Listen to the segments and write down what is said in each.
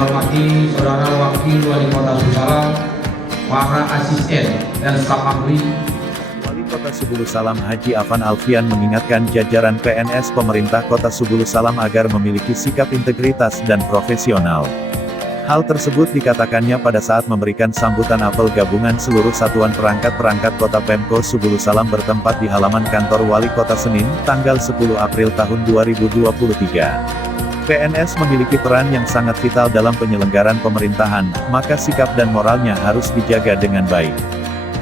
hormati Saudara Wakil Wali Kota Subulu Salam, para asisten dan staf ahli. Wali Kota Subulu Salam Haji Afan Alfian mengingatkan jajaran PNS pemerintah Kota Subulu Salam agar memiliki sikap integritas dan profesional. Hal tersebut dikatakannya pada saat memberikan sambutan apel gabungan seluruh satuan perangkat-perangkat Kota Pemko Subulu Salam bertempat di halaman kantor Wali Kota Senin, tanggal 10 April tahun 2023. PNS memiliki peran yang sangat vital dalam penyelenggaraan pemerintahan, maka sikap dan moralnya harus dijaga dengan baik.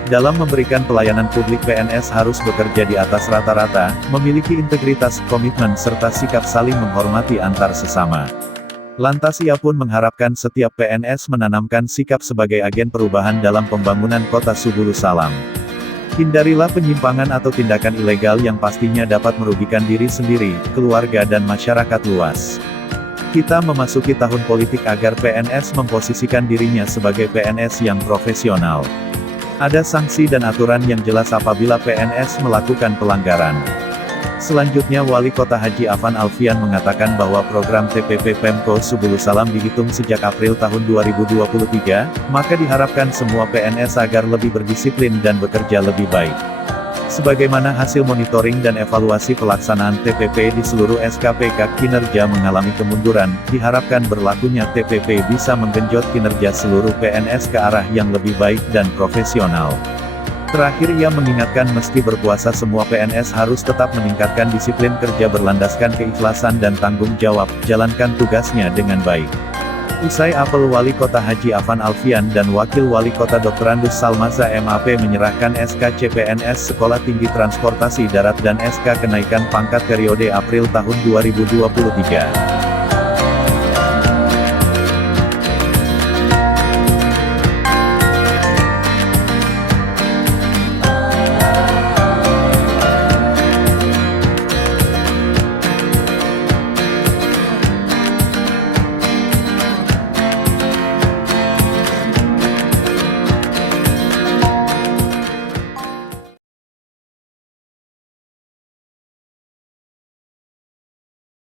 Dalam memberikan pelayanan publik PNS harus bekerja di atas rata-rata, memiliki integritas, komitmen serta sikap saling menghormati antar sesama. Lantas ia pun mengharapkan setiap PNS menanamkan sikap sebagai agen perubahan dalam pembangunan Kota Subulu Salam. Hindarilah penyimpangan atau tindakan ilegal yang pastinya dapat merugikan diri sendiri, keluarga dan masyarakat luas. Kita memasuki tahun politik agar PNS memposisikan dirinya sebagai PNS yang profesional. Ada sanksi dan aturan yang jelas apabila PNS melakukan pelanggaran. Selanjutnya Wali Kota Haji Afan Alfian mengatakan bahwa program TPP Pemko Subulu Salam dihitung sejak April tahun 2023, maka diharapkan semua PNS agar lebih berdisiplin dan bekerja lebih baik. Sebagaimana hasil monitoring dan evaluasi pelaksanaan TPP di seluruh SKPK kinerja mengalami kemunduran, diharapkan berlakunya TPP bisa menggenjot kinerja seluruh PNS ke arah yang lebih baik dan profesional. Terakhir ia mengingatkan meski berpuasa semua PNS harus tetap meningkatkan disiplin kerja berlandaskan keikhlasan dan tanggung jawab, jalankan tugasnya dengan baik. Usai apel Wali Kota Haji Afan Alfian dan Wakil Wali Kota Dr. Andus Salmaza MAP menyerahkan SK CPNS Sekolah Tinggi Transportasi Darat dan SK Kenaikan Pangkat periode April tahun 2023.